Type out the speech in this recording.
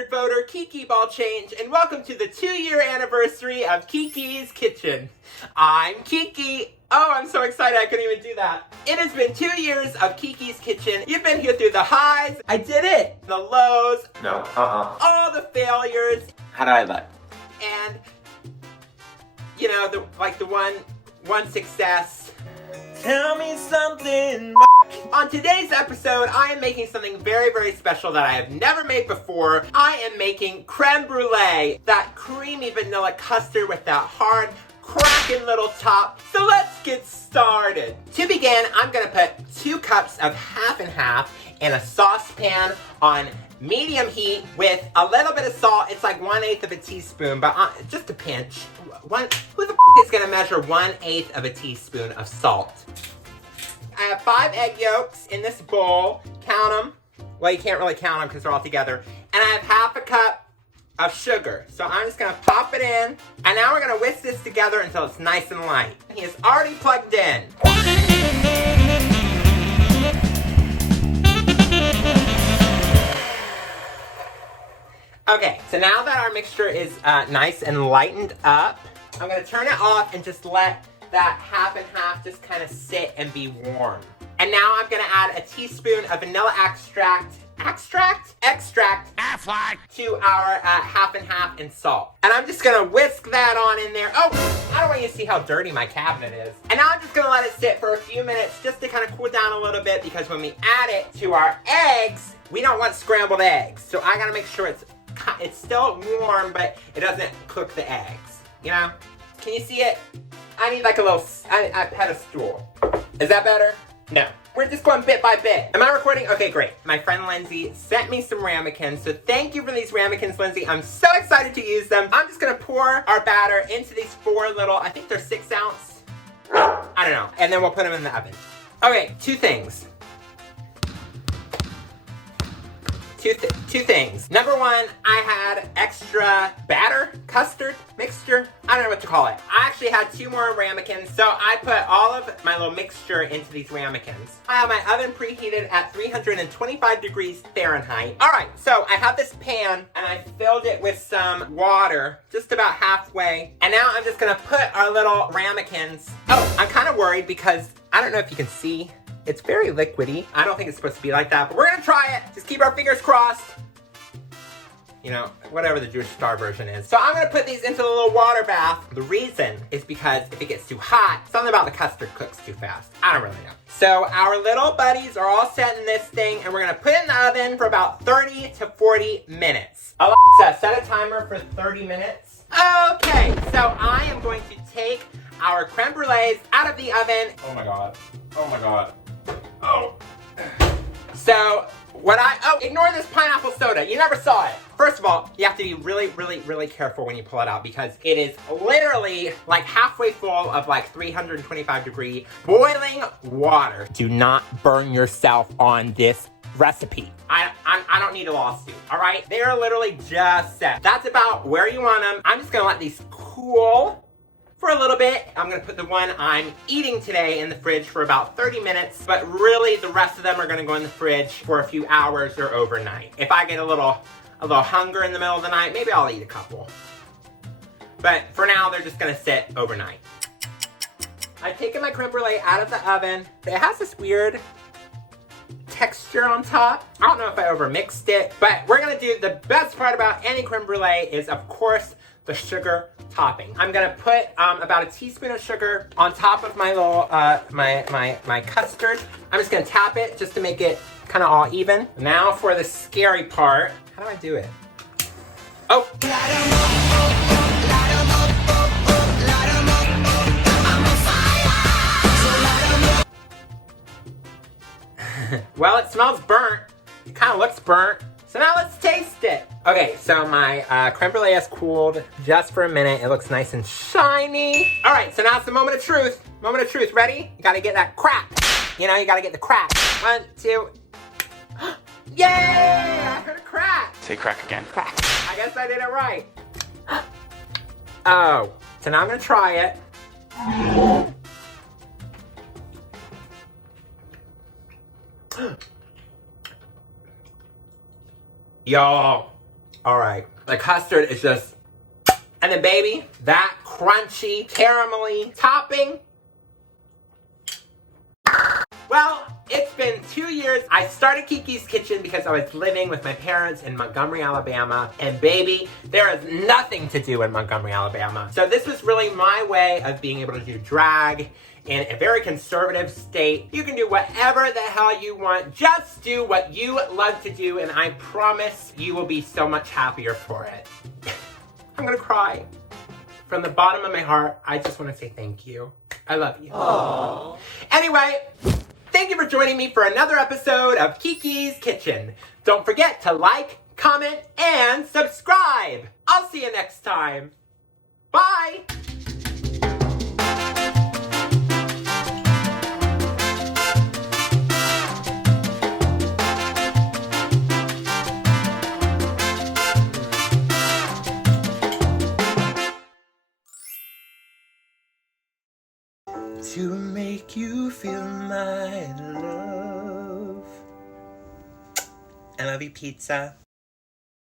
100 voter Kiki Ball Change, and welcome to the 2-year anniversary of KIKI'S Kitchen. I'm Kiki. Oh, I'm so excited I couldn't even do that. It has been 2 years of KIKI'S Kitchen. You've been here through the highs. I did it. The lows. No, all the failures. How did I look? And, you know, the one success. Tell me something. On today's episode, I am making something very, very special that I have never made before. I am making creme brulee, that creamy vanilla custard with that hard, cracking little top. So let's get started. To begin, I'm gonna put 2 cups of half and half in a saucepan on medium heat with a little bit of salt. It's like 1/8 of a teaspoon, but just a pinch. Who the is gonna measure 1/8 of a teaspoon of salt? I have 5 egg yolks in this bowl. Count them. Well, you can't really count them because they're all together. And I have half a cup of sugar. So I'm just gonna pop it in. And now we're gonna whisk this together until it's nice and light. He is already plugged in. Okay, so now that our mixture is nice and lightened up, I'm gonna turn it off and just let that half and half just kind of sit and be warm. And now I'm gonna add a teaspoon of vanilla extract to our half and half and salt. And I'm just gonna whisk that on in there. Oh, I don't want you to see how dirty my cabinet is. And now I'm just gonna let it sit for a few minutes just to kind of cool down a little bit, because when we add it to our eggs, we don't want scrambled eggs. So I gotta make sure it's still warm, but it doesn't cook the eggs, you know? Can you see it? I need like a little, I pedestal. Is that better? No. We're just going bit by bit. Am I recording? Okay, great. My friend Lindsay sent me some ramekins, so thank you for these ramekins, Lindsay. I'm so excited to use them. I'm just gonna pour our batter into these 4 little, I think they're 6 ounce. I don't know. And then we'll put them in the oven. Okay, 2 things. Two things. Number 1, I had extra batter, custard, mixture. I don't know what to call it. I actually had 2 more ramekins, so I put all of my little mixture into these ramekins. I have my oven preheated at 325 degrees Fahrenheit. All right, so I have this pan, and I filled it with some water, just about halfway. And now I'm just gonna put our little ramekins. Oh, I'm kind of worried because I don't know if you can see. It's very liquidy. I don't think it's supposed to be like that, but we're gonna try it. Just keep our fingers crossed. You know, whatever the Jewish Star version is. So I'm gonna put these into the little water bath. The reason is because if it gets too hot, something about the custard cooks too fast. I don't really know. So our little buddies are all set in this thing, and we're gonna put it in the oven for about 30 to 40 minutes. Alexa, set a timer for 30 minutes. Okay, so I am going to take our creme brulees out of the oven. Oh my God. Oh my God. Oh. So, ignore this pineapple soda. You never saw it. First of all, you have to be really, really, really careful when you pull it out, because it is literally like halfway full of like 325 degree boiling water. Do not burn yourself on this recipe. I don't need a lawsuit, all right? They're literally just set. That's about where you want them. I'm just gonna let these cool for a little bit. I'm gonna put the one I'm eating today in the fridge for about 30 minutes, but really the rest of them are gonna go in the fridge for a few hours or overnight. If I get a little hunger in the middle of the night, maybe I'll eat a couple. But for now, they're just gonna sit overnight. I've taken my creme brulee out of the oven. It has this weird texture on top. I don't know if I overmixed it, but we're gonna do the best part about any creme brulee is, of course, the sugar topping. I'm gonna put about a teaspoon of sugar on top of my little my custard. I'm just gonna tap it just to make it kind of all even. Now for the scary part. How do I do it? Oh. Well, it smells burnt. It kind of looks burnt. So now let's taste it. Okay, so my creme brulee has cooled just for a minute. It looks nice and shiny. All right, so now it's the moment of truth. Moment of truth, ready? You gotta get that crack. You know, you gotta get the crack. 1, 2. Yay, I heard a crack. Say crack again. Crack. I guess I did it right. Oh, so now I'm gonna try it. Y'all, All right, the custard is just, and then baby, that crunchy, caramelly topping. Well, it's been 2 years. I started Kiki's Kitchen because I was living with my parents in Montgomery, Alabama. And baby, there is nothing to do in Montgomery, Alabama. So this was really my way of being able to do drag in a very conservative state. You can do whatever the hell you want. Just do what you love to do, and I promise you will be so much happier for it. I'm gonna cry. From the bottom of my heart, I just want to say thank you. I love you. Aww. Anyway, thank you for joining me for another episode of Kiki's Kitchen. Don't forget to like, comment, and subscribe. I'll see you next time. Bye. To make you feel my love. I love you, pizza.